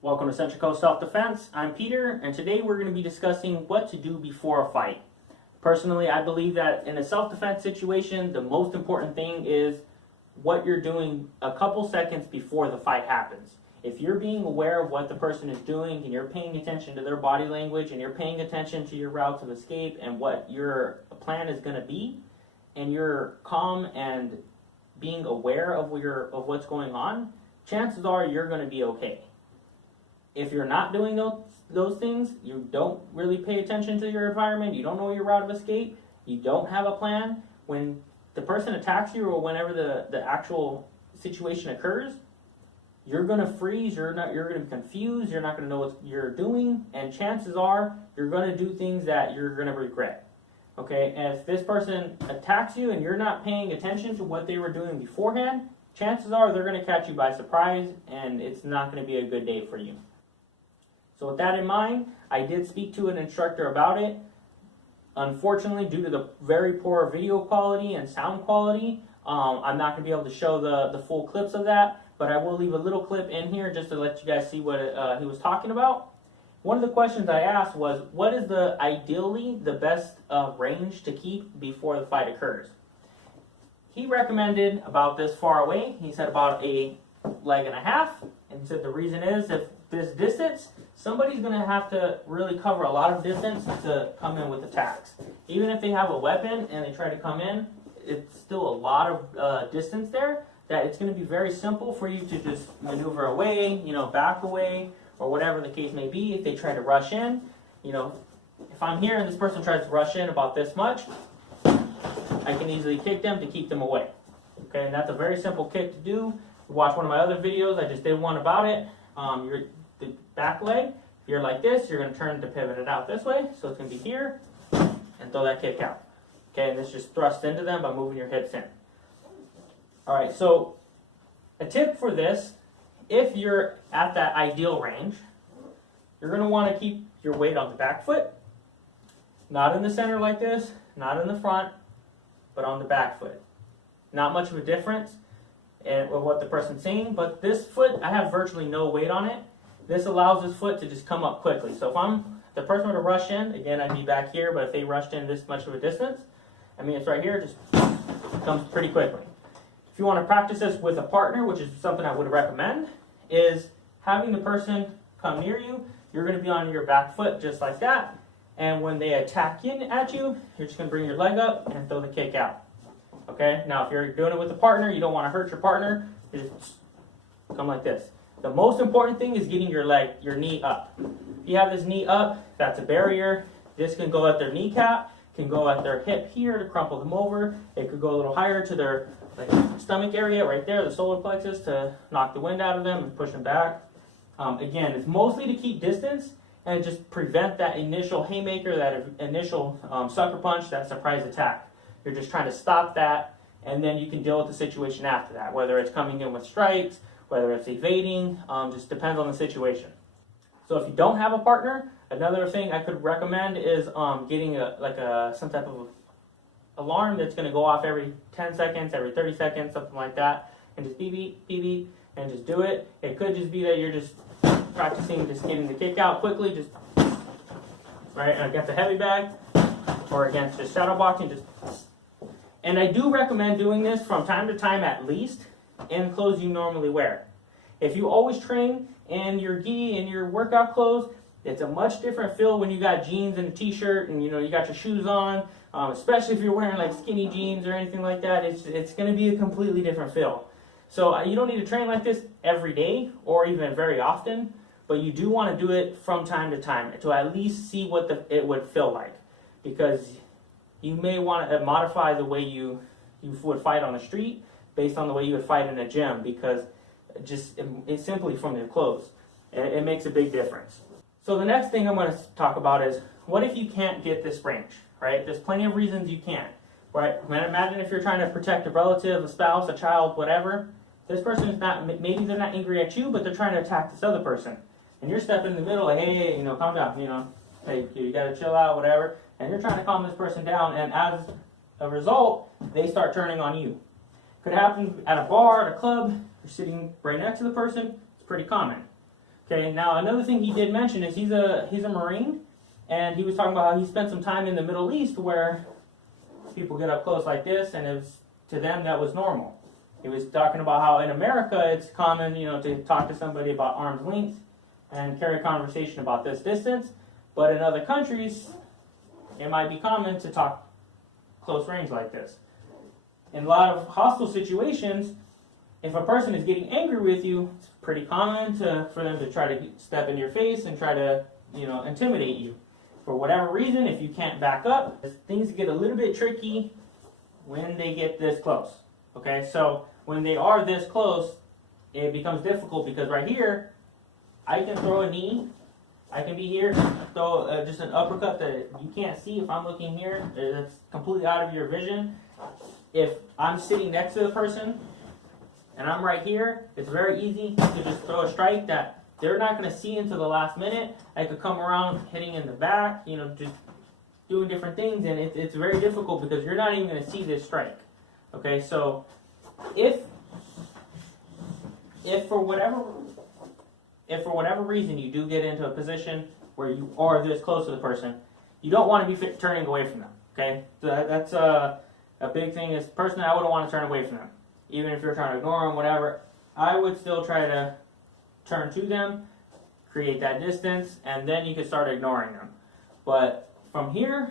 Welcome to Central Coast Self-Defense. I'm Peter, and today we're going to be discussing what to do before a fight. Personally, I believe that in a self-defense situation, the most important thing is what you're doing a couple seconds before the fight happens. If you're being aware of what the person is doing, and you're paying attention to their body language, and you're paying attention to your routes of escape and what your plan is going to be, and you're calm and being aware of what's going on, chances are you're going to be okay. If you're not doing those things, you don't really pay attention to your environment, you don't know your route of escape, you don't have a plan, when the person attacks you or whenever the actual situation occurs, you're going to freeze, you're going to be confused, you're not going to know what you're doing, and chances are you're going to do things that you're going to regret. Okay, and if this person attacks you and you're not paying attention to what they were doing beforehand, chances are they're going to catch you by surprise, and it's not going to be a good day for you. So with that in mind, I did speak to an instructor about it. Unfortunately, due to the very poor video quality and sound quality, I'm not going to be able to show the full clips of that, but I will leave a little clip in here just to let you guys see what he was talking about. One of the questions I asked was, what is ideally the best range to keep before the fight occurs? He recommended about this far away. He said about a leg and a half, and said the reason is if this distance, somebody's going to have to really cover a lot of distance to come in with attacks. Even if they have a weapon and they try to come in, it's still a lot of distance there that it's going to be very simple for you to just maneuver away, back away, or whatever the case may be. If they try to rush in, if I'm here and this person tries to rush in about this much, I can easily kick them to keep them away. Okay, and that's a very simple kick to do. Watch one of my other videos, I just did one about it. The back leg, if you're like this, you're going to turn to pivot it out this way, so it's going to be here, and throw that kick out. Okay, and this just thrusts into them by moving your hips in. Alright, so a tip for this, if you're at that ideal range, you're going to want to keep your weight on the back foot, not in the center like this, not in the front, but on the back foot. Not much of a difference with what the person's saying, but this foot, I have virtually no weight on it. This allows this foot to just come up quickly. So if the person were to rush in, again, I'd be back here, but if they rushed in this much of a distance, it's right here, it just comes pretty quickly. If you want to practice this with a partner, which is something I would recommend, is having the person come near you. You're going to be on your back foot just like that, and when they attack in at you, you're just going to bring your leg up and throw the kick out. Okay, now if you're doing it with a partner, you don't want to hurt your partner, you just come like this. The most important thing is getting your knee up. If you have this knee up, that's a barrier. This can go at their kneecap, can go at their hip here to crumple them over. It could go a little higher to their stomach area right there, the solar plexus, to knock the wind out of them and push them back. Again, it's mostly to keep distance and just prevent that initial haymaker, that initial sucker punch, that surprise attack. You're just trying to stop that, and then you can deal with the situation after that, whether it's coming in with strikes, whether it's evading, just depends on the situation. So if you don't have a partner, another thing I could recommend is getting some type of alarm that's going to go off every 10 seconds, every 30 seconds, something like that, and just beep, beep, beep, beep, and just do it. It could just be that you're just practicing just getting the kick out quickly, just right against a heavy bag, or against just shadow boxing, and I do recommend doing this from time to time at least in clothes you normally wear. If you always train in your gi and your workout clothes, it's a much different feel when you got jeans and a t-shirt and you got your shoes on, especially if you're wearing like skinny jeans or anything like that. It's going to be a completely different feel. So you don't need to train like this every day or even very often, but you do want to do it from time to time to at least see what it would feel like, because you may want to modify the way you would fight on the street based on the way you would fight in a gym, because it's simply from your clothes. It makes a big difference. So the next thing I'm going to talk about is, what if you can't get this range, right? There's plenty of reasons you can't, right? Imagine if you're trying to protect a relative, a spouse, a child, whatever. This person is not, maybe they're not angry at you, but they're trying to attack this other person. And you're stepping in the middle like, hey, calm down, hey, you got to chill out, whatever. And you're trying to calm this person down, and as a result, they start turning on you. Could happen at a bar, at a club, you're sitting right next to the person, it's pretty common. Okay, now another thing he did mention is he's a Marine, and he was talking about how he spent some time in the Middle East where people get up close like this, and to them that was normal. He was talking about how in America it's common, to talk to somebody about arm's length and carry a conversation about this distance, but in other countries it might be common to talk close range like this. In a lot of hostile situations, if a person is getting angry with you, it's pretty common for them to try to step in your face and try to, intimidate you. For whatever reason, if you can't back up, things get a little bit tricky when they get this close. Okay, so when they are this close, it becomes difficult because right here, I can throw a knee. I can be here, throw just an uppercut that you can't see if I'm looking here. It's completely out of your vision. If I'm sitting next to the person, and I'm right here, it's very easy to just throw a strike that they're not going to see until the last minute. I could come around hitting in the back, just doing different things, and it's very difficult because you're not even going to see this strike. Okay, so if for whatever reason you do get into a position where you are this close to the person, you don't want to be turning away from them. Okay, so that's a big thing. Is personally, I wouldn't want to turn away from them. Even if you're trying to ignore them, whatever, I would still try to turn to them, create that distance, and then you can start ignoring them. But from here,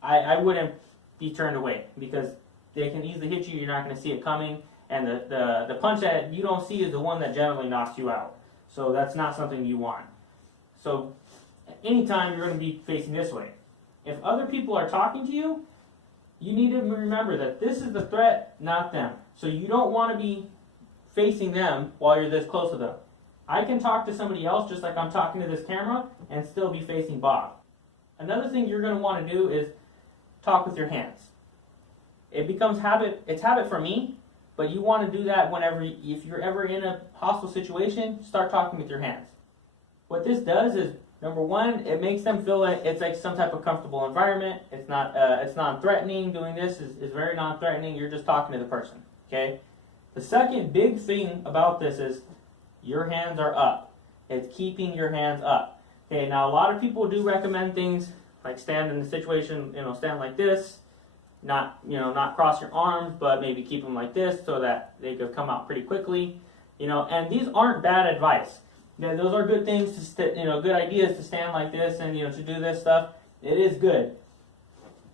I wouldn't be turned away because they can easily hit you. You're not going to see it coming, and the punch that you don't see is the one that generally knocks you out. So that's not something you want. So anytime you're going to be facing this way. If other people are talking to you, you need to remember that this is the threat, not them. So you don't want to be facing them while you're this close to them. I can talk to somebody else just like I'm talking to this camera and still be facing Bob. Another thing you're going to want to do is talk with your hands. It becomes habit. It's habit for me, but you want to do that if you're ever in a hostile situation, start talking with your hands. What this does is, number one, it makes them feel like it's like some type of comfortable environment. It's non-threatening. Doing this is very non-threatening. You're just talking to the person, okay? The second big thing about this is your hands are up. It's keeping your hands up. Okay, now a lot of people do recommend things like stand in the situation, stand like this, not cross your arms, but maybe keep them like this so that they could come out pretty quickly, and these aren't bad advice. Those are good things good ideas to stand like this and to do this stuff. It is good.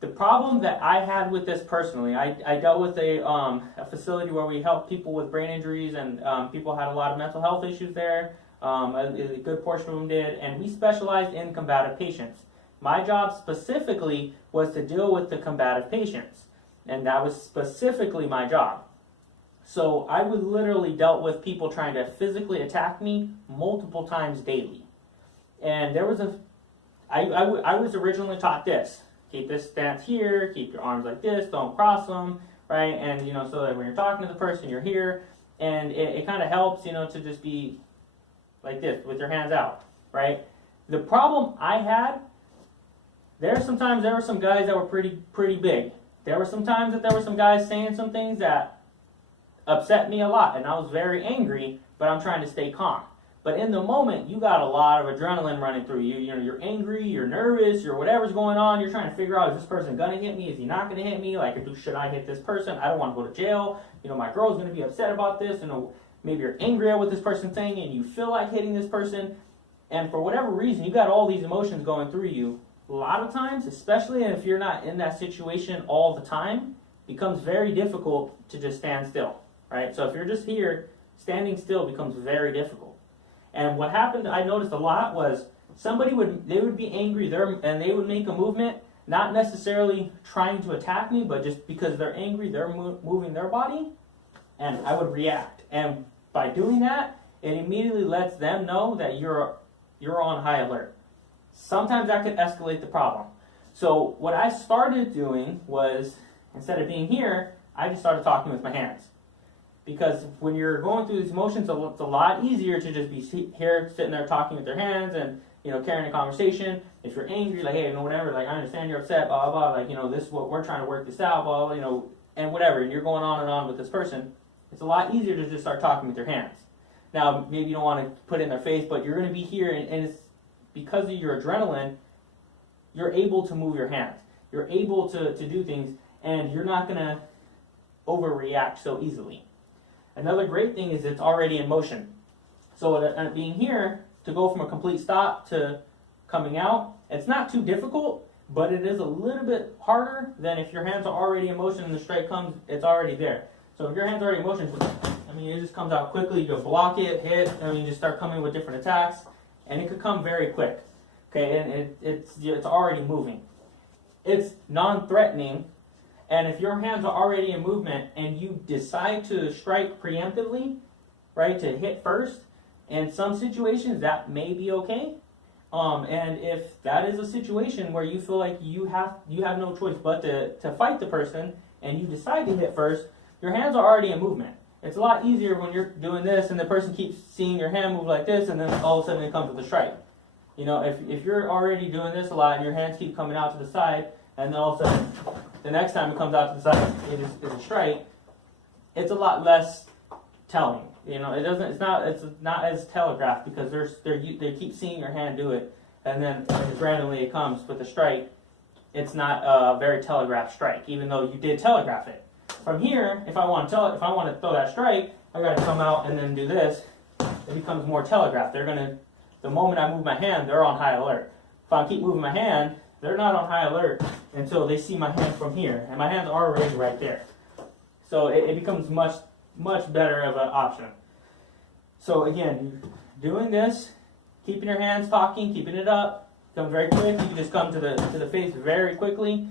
The problem that I had with this personally, I dealt with a facility where we helped people with brain injuries, and people had a lot of mental health issues there. A good portion of them did, and we specialized in combative patients. My job specifically was to deal with the combative patients, and that was specifically my job. So I would literally dealt with people trying to physically attack me multiple times daily. And there was I was originally taught this. Keep this stance here, keep your arms like this, don't cross them, right? And, so that when you're talking to the person, you're here. And it kind of helps, to just be like this with your hands out, right? The problem I had, there were some guys that were pretty big. There were some times that there were some guys saying some things that upset me a lot, and I was very angry, but I'm trying to stay calm. But in the moment, you got a lot of adrenaline running through you. You're angry, you're nervous, you're whatever's going on. You're trying to figure out, is this person going to hit me? Is he not going to hit me? Like, should I hit this person? I don't want to go to jail. My girl's going to be upset about this. Maybe you're angry at what this person's saying, and you feel like hitting this person. And for whatever reason, you got all these emotions going through you. A lot of times, especially if you're not in that situation all the time, it becomes very difficult to just stand still, right? So if you're just here, standing still becomes very difficult. And what happened, I noticed a lot, was they would be angry there, and they would make a movement, not necessarily trying to attack me, but just because they're angry, they're moving their body, and I would react. And by doing that, it immediately lets them know that you're on high alert. Sometimes that could escalate the problem. So what I started doing was, instead of being here, I just started talking with my hands. Because when you're going through these emotions, it's a lot easier to just be here, sitting there talking with your hands and, carrying a conversation. If you're angry, like, hey, whatever, like, I understand you're upset, blah, blah, blah, like, this is what we're trying to work this out, blah, and whatever, and you're going on and on with this person, it's a lot easier to just start talking with your hands. Now, maybe you don't want to put it in their face, but you're going to be here, and it's because of your adrenaline, you're able to move your hands. You're able to do things, and you're not going to overreact so easily. Another great thing is it's already in motion. So being here, to go from a complete stop to coming out, it's not too difficult, but it is a little bit harder than if your hands are already in motion and the strike comes, it's already there. So if your hands are already in motion, it just comes out quickly. You can block it, hit, you just start coming with different attacks, and it could come very quick. Okay, and it's already moving. It's non-threatening, and if your hands are already in movement and you decide to strike preemptively, right, to hit first, in some situations that may be okay. And if that is a situation where you feel like you have no choice but to fight the person, and you decide to hit first, your hands are already in movement. It's a lot easier when you're doing this and the person keeps seeing your hand move like this, and then all of a sudden it comes with a strike. You know, if you're already doing this a lot and your hands keep coming out to the side, and then all of a sudden the next time it comes out to the side, it is a strike. It's a lot less telling. You know, it's not as telegraphed, because they keep seeing your hand do it, and then randomly it comes with a strike. It's not a very telegraphed strike, even though you did telegraph it. From here, if I want to throw that strike, I got to come out and then do this. It becomes more telegraphed. The moment I move my hand, they're on high alert. If I keep moving my hand, they're not on high alert until they see my hand from here, and my hand's already right there. So it becomes much better of an option. So again, doing this, keeping your hands talking, keeping it up, comes very quick. You can just come to the face very quickly.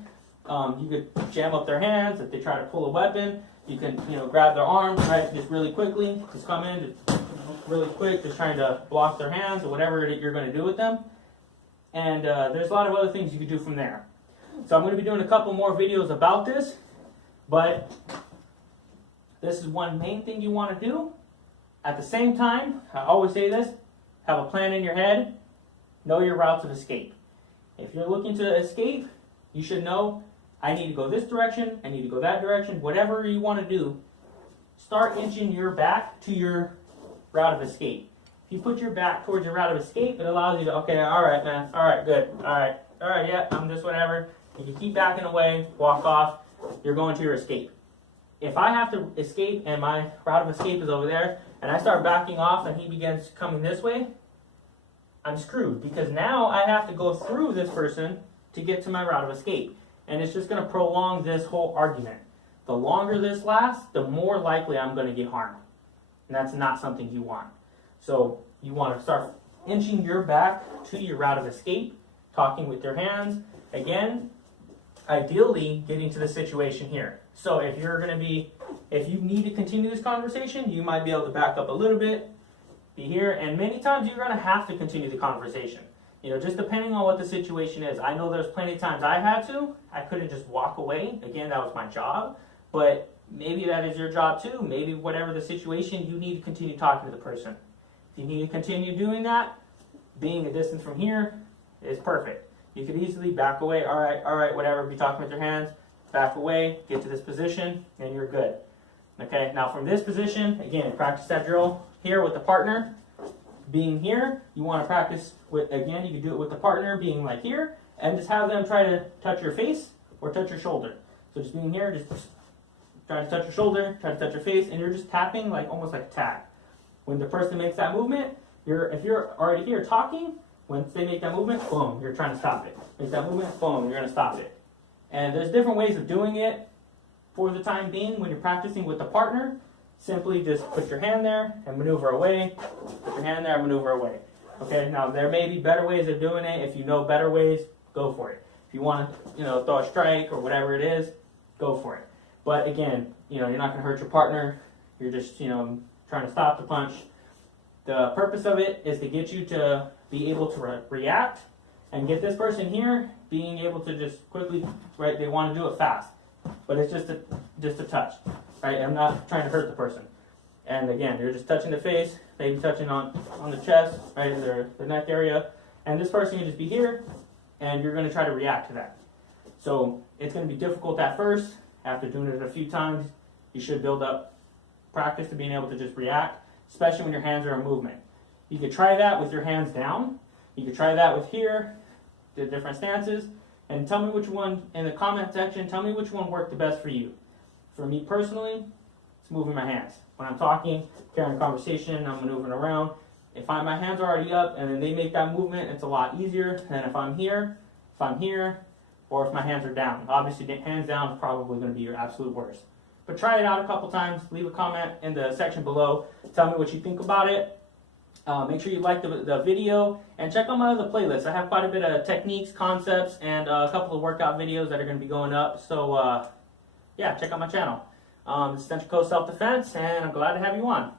You could jam up their hands if they try to pull a weapon. You can grab their arms, right, just really quickly. Just come in, really quick, just trying to block their hands or whatever you're going to do with them. And there's a lot of other things you could do from there. So I'm going to be doing a couple more videos about this, but this is one main thing you want to do. At the same time, I always say this, have a plan in your head, know your routes of escape. If you're looking to escape, you should know, I need to go this direction, I need to go that direction, whatever you want to do, start inching your back to your route of escape. If you put your back towards your route of escape, it allows you to, okay, all right, man, all right, good, all right, yeah, I'm just whatever. If you keep backing away, walk off, you're going to your escape. If I have to escape and my route of escape is over there, and I start backing off and he begins coming this way, I'm screwed, because now I have to go through this person to get to my route of escape. And it's just going to prolong this whole argument. The longer this lasts, the more likely I'm going to get harmed. And that's not something you want. So you want to start inching your back to your route of escape, talking with your hands. Again, ideally getting to the situation here. So if you need to continue this conversation, you might be able to back up a little bit, be here, and many times you're going to have to continue the conversation. Just depending on what the situation is. I know there's plenty of times I couldn't just walk away. Again, that was my job, but maybe that is your job too. Maybe whatever the situation, you need to continue talking to the person. If you need to continue doing that, being a distance from here is perfect. You could easily back away, all right, whatever, be talking with your hands, back away, get to this position, and you're good. Okay, now from this position, again, practice that drill here with the partner. Being here, you want to practice with, again, you can do it with the partner being like here, and just have them try to touch your face or touch your shoulder. So just being here, just try to touch your shoulder, try to touch your face, and you're just tapping like almost like a tag. When the person makes that movement, if you're already here talking, when they make that movement, boom, you're trying to stop it. Make that movement, boom, you're going to stop it. And there's different ways of doing it for the time being when you're practicing with the partner. Simply just put your hand there and maneuver away. Put your hand there and maneuver away. Okay, now there may be better ways of doing it. If you know better ways, go for it. If you want to, throw a strike or whatever it is, go for it. But again, you're not going to hurt your partner. You're just, trying to stop the punch. The purpose of it is to get you to be able to react and get this person here being able to just quickly, right, they want to do it fast. But it's just a touch. Right, I'm not trying to hurt the person. And again, you're just touching the face, maybe touching on the chest, right, the neck area. And this person can just be here, and you're going to try to react to that. So it's going to be difficult at first. After doing it a few times, you should build up practice to being able to just react. especially when your hands are in movement. You could try that with your hands down. You could try that with here, the different stances, and tell me which one in the comment section. Tell me which one worked the best for you. For me personally, it's moving my hands. When I'm talking, carrying a conversation, I'm maneuvering around. If my hands are already up and then they make that movement, it's a lot easier than if I'm here, or if my hands are down. Obviously, hands down is probably going to be your absolute worst. But try it out a couple times. Leave a comment in the section below. Tell me what you think about it. Make sure you like the video and check out my other playlists. I have quite a bit of techniques, concepts, and a couple of workout videos that are going to be going up. So, yeah, check out my channel. This is Central Coast Self-Defense, and I'm glad to have you on.